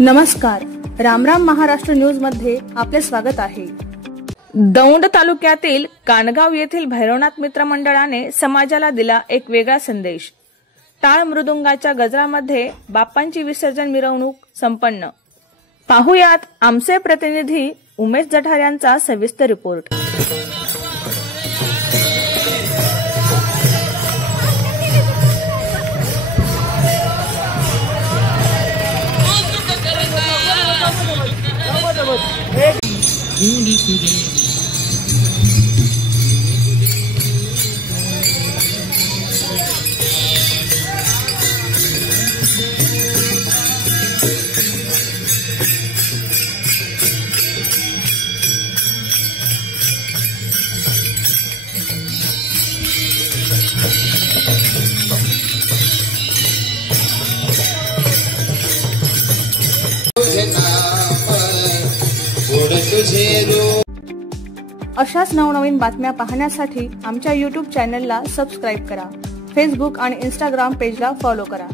नमस्कार, रामराम महाराष्ट्र न्यूज मध्ये आपले स्वागत आहे। दौंड तालुक्यातील कानगाव येथील भैरवनाथ मित्र मंडळाने समाजाला दिला एक वेगळा संदेश। टाळ मृदुंगाच्या गजरामध्ये बाप्पांची विसर्जन मिरवणूक संपन्न। पाहुयात आमचे प्रतिनिधी उमेश जठार यांचा सविस्तर रिपोर्ट। अशाच नवनवीन बातम्या पाहण्यासाठी आमच्या YouTube चॅनलला सबस्क्राइब करा। फेसबुक आणि Instagram पेजला फॉलो करा।